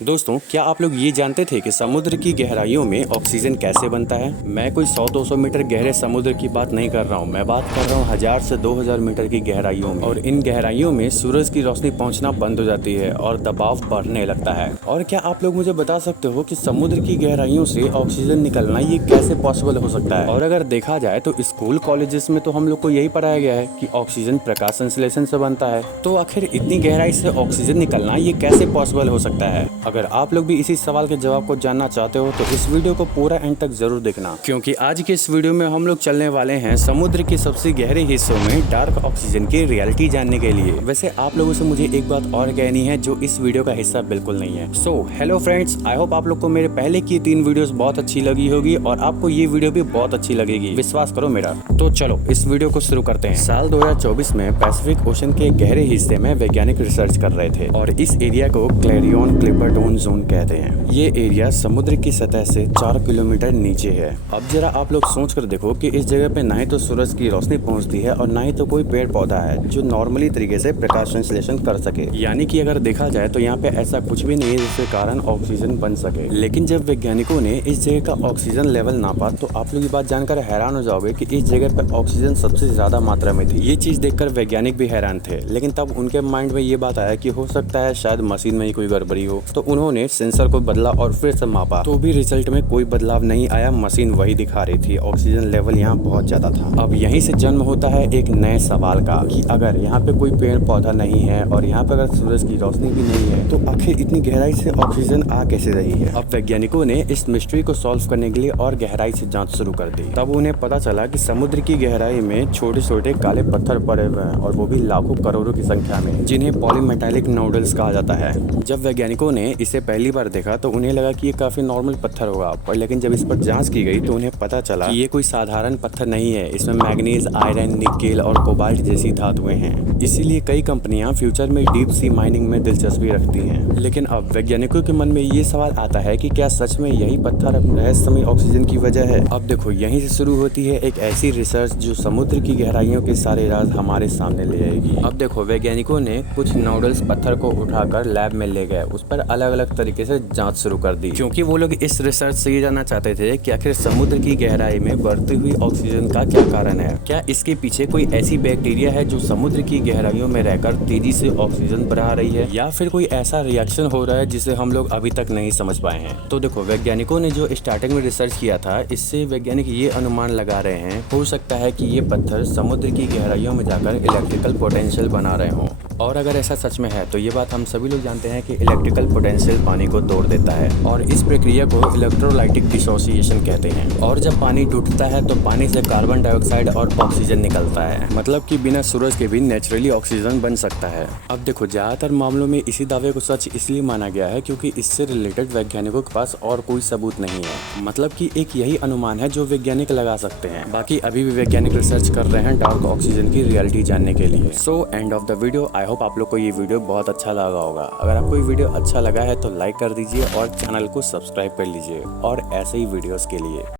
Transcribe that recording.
दोस्तों, क्या आप लोग ये जानते थे कि समुद्र की गहराइयों में ऑक्सीजन कैसे बनता है? मैं कोई 100-200 मीटर गहरे समुद्र की बात नहीं कर रहा हूँ। मैं बात कर रहा हूँ 1000 से 2000 मीटर की गहराइयों में। और इन गहराइयों में सूरज की रोशनी पहुँचना बंद हो जाती है और दबाव बढ़ने लगता है। और क्या आप लोग मुझे बता सकते हो कि समुद्र की गहराइयों से ऑक्सीजन निकलना ये कैसे पॉसिबल हो सकता है? और अगर देखा जाए तो स्कूल कॉलेजेस में तो हम लोग को यही पढ़ाया गया है कि ऑक्सीजन प्रकाश संश्लेषण से बनता है। तो आखिर इतनी गहराई से ऑक्सीजन निकलना ये कैसे पॉसिबल हो सकता है? अगर आप लोग भी इसी सवाल के जवाब को जानना चाहते हो तो इस वीडियो को पूरा एंड तक जरूर देखना, क्योंकि आज के इस वीडियो में हम लोग चलने वाले हैं समुद्र के सबसे गहरे हिस्सों में डार्क ऑक्सीजन की रियलिटी जानने के लिए। वैसे आप लोगों से मुझे एक बात और कहनी है जो इस वीडियो का हिस्सा बिल्कुल नहीं है। So hello friends, I hope आप लोग को मेरे पहले की 3 वीडियोस बहुत अच्छी लगी होगी और आपको ये वीडियो भी बहुत अच्छी लगेगी, विश्वास करो मेरा। तो चलो इस वीडियो को शुरू करते हैं। साल 2024 में पैसिफिक ओशन के गहरे हिस्से में वैज्ञानिक रिसर्च कर रहे थे और इस एरिया को क्लैरियन क्लिपर्टोन जोन कहते हैं। ये एरिया समुद्र की सतह से 4 किलोमीटर नीचे है। अब जरा आप लोग सोच कर देखो कि इस जगह पे ना ही तो सूरज की रोशनी पहुंचती है और ना ही तो कोई पेड़ पौधा है जो नॉर्मली तरीके से प्रकाश संश्लेषण कर सके। यानी कि अगर देखा जाए तो यहाँ पे ऐसा कुछ भी नहीं है जिसके कारण ऑक्सीजन बन सके। लेकिन जब वैज्ञानिकों ने इस जगह का ऑक्सीजन लेवल नापा तो आप लोग ये बात जानकर हैरान हो जाओगे कि इस जगह पे ऑक्सीजन सबसे ज्यादा मात्रा में थी। ये चीज देखकर वैज्ञानिक भी हैरान थे, लेकिन तब उनके माइंड में ये बात आया कि हो सकता है शायद मशीन में ही कोई गड़बड़ी हो। तो उन्होंने सेंसर को बदला और फिर से मापा तो भी रिजल्ट में कोई बदलाव नहीं आया। मशीन वही दिखा रही थी, ऑक्सीजन लेवल यहाँ बहुत ज्यादा था। अब यहीं से जन्म होता है एक नए सवाल का कि अगर यहाँ पे कोई पेड़ पौधा नहीं है और यहाँ पे अगर सूरज की रोशनी भी नहीं है तो आखिर इतनी गहराई से ऑक्सीजन आ कैसे रही है। अब वैज्ञानिकों ने इस मिस्ट्री को सॉल्व करने के लिए और गहराई से जांच शुरू कर दी। तब उन्हें पता चला कि समुद्र की गहराई में छोटे छोटे काले पत्थर पड़े हुए हैं और वो भी लाखों करोड़ों की संख्या में, जिन्हें पॉलीमेटालिक नोडल्स कहा जाता है। जब वैज्ञानिकों ने इसे पहली बार देखा तो उन्हें लगा कि ये काफी नॉर्मल पत्थर होगा, पर लेकिन जब इस पर जांच की गई तो उन्हें पता चला कि ये कोई साधारण पत्थर नहीं है। इसमें मैग्नीज, आयरन, निकेल और कोबाल्ट जैसी धातुएं हैं। इसीलिए कई कंपनियां फ्यूचर में डीप सी माइनिंग में दिलचस्पी रखती हैं। लेकिन अब वैज्ञानिकों के मन में ये सवाल आता है कि क्या सच में यही पत्थर रहस्यमय ऑक्सीजन की वजह है। अब देखो यहीं से शुरू होती है एक ऐसी रिसर्च जो समुद्र की गहराइयों के सारे राज हमारे सामने ले आएगी। अब देखो वैज्ञानिकों ने कुछ नोडल्स पत्थर को उठाकर लैब में ले गए, उस पर अलग अलग तरीके से जांच शुरू कर दी, क्योंकि वो लोग इस रिसर्च से ये जानना चाहते थे कि आखिर समुद्र की गहराई में बढ़ती हुई ऑक्सीजन का क्या कारण है। क्या इसके पीछे कोई ऐसी बैक्टीरिया है जो समुद्र की गहराइयों में रहकर तेजी से ऑक्सीजन बढ़ा रही है, या फिर कोई ऐसा रिएक्शन हो रहा है जिसे हम लोग अभी तक नहीं समझ पाए हैं। तो देखो वैज्ञानिकों ने जो स्टार्टिंग में रिसर्च किया था, इससे वैज्ञानिक ये अनुमान लगा रहे हैं हो सकता है कि ये पत्थर समुद्र की गहराइयों में जाकर इलेक्ट्रिकल पोटेंशियल बना रहे हों। और अगर ऐसा सच में है तो ये बात हम सभी लोग जानते हैं कि इलेक्ट्रिकल पोटेंशियल पानी को तोड़ देता है और इस प्रक्रिया को इलेक्ट्रोलाइटिक डिसोसिएशन कहते हैं। और जब पानी टूटता है तो पानी से कार्बन डाइऑक्साइड और ऑक्सीजन निकलता है, मतलब कि बिना सूरज के भी नेचुरली ऑक्सीजन बन सकता है। अब देखो ज्यादातर मामलों में इसी दावे को सच इसलिए माना गया है क्योंकि इससे रिलेटेड वैज्ञानिकों के पास और कोई सबूत नहीं है। मतलब कि एक यही अनुमान है जो वैज्ञानिक लगा सकते हैं। बाकी अभी भी वैज्ञानिक रिसर्च कर रहे हैं डार्क ऑक्सीजन की रियलिटी जानने के लिए। So end of the video. I hope आप लोग को ये वीडियो बहुत अच्छा लगा होगा। अगर आपको ये वीडियो अच्छा लगा है तो लाइक कर दीजिए और चैनल को सब्सक्राइब कर लीजिए और ऐसे ही वीडियोस के लिए।